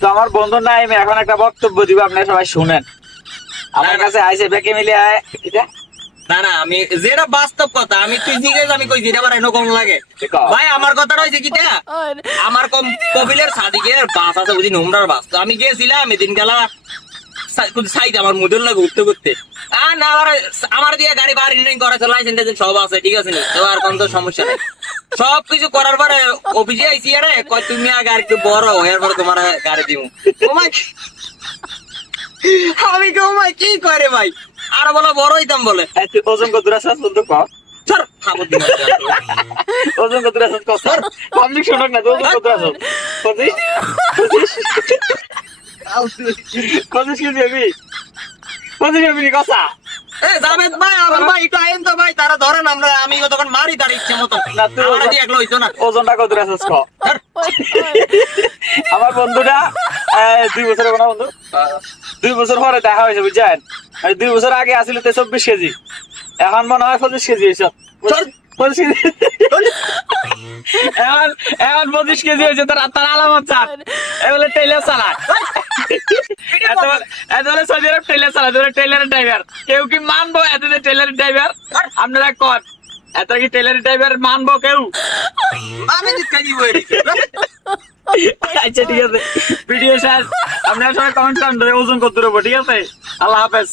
তো আমার বন্ধু নাইম এখন একটা বক্তব্য দিব, আপনারা সবাই শুনেন। আমার কাছে আইসে বেকে মিলে এটা না না, আমি যেটা বাস্তব কথা, আমি তুই জিজ্ঞেস আমি কই যেটা বাড়ানো কোন লাগে ভাই। আমার কথা রয়েছে কিটা, আমার কপিলের সাদিকের বাস আছে বুঝি, নোংরার বাস। তো আমি গেছিলাম এদিন গেলা সাইড আমার মুদুর লাগে ঘুরতে ঘুরতে, আর না আমার দিয়ে গাড়ি বাড়ি করেছে, লাইসেন্স সব আছে, ঠিক আছে নি, তো আর কোন তো সমস্যা নেই। সবকিছু করার পরে অফিসে আইসি, আরে কয় তুমি আগে আর একটু বড় এরপরে তোমার গাড়ি দিব। আমি কমাই কি করে ভাই, আর বলো বড় হইতাম বলে। তুই ওজন কত রাসাস বলতো কর স্যার খাবো দিন ওজন কত রাসাস কর স্যার, পাবলিক শুনুক না। ওজন কত রাসাস? 25 কেজি আমি 25 কেজি কথা। এ জাবেদ ভাই, আমার ভাই একটু আইন তো ভাই, তারা ধরেন আমরা, আমি তখন মারি তার ইচ্ছে মতো না। তুই একলো হইতো না। ওজনটা কত রাসাস কর। আমার বন্ধুটা 2 বছরের কোনো বন্ধু 2 বছর পরে দেখা হয়েছে বুঝছেন। 2 বছর আগে আসলে 24 কেজি, এখন মনে হয় 25 কেজি হয়েছে। 25 কেজি এখন 25 কেজি হয়েছে। তার আলামত চান এগুলো টেইলার চালায়, এতগুলো সৌদি আরব টেইলার চালায়, টেইলারের ড্রাইভার। কেউ কি মানবো এত যে টেইলারের ড্রাইভার? আপনারা কন, এত কি টেইলারের ড্রাইভার মানবো কেউ? আমি দিতে দিব। আচ্ছা ঠিক আছে, ভিডিও শেষ। আপনারা সবাই কমেন্ট করেন ওজন কত দেবো, ঠিক আছে? আল্লাহ হাফেজ।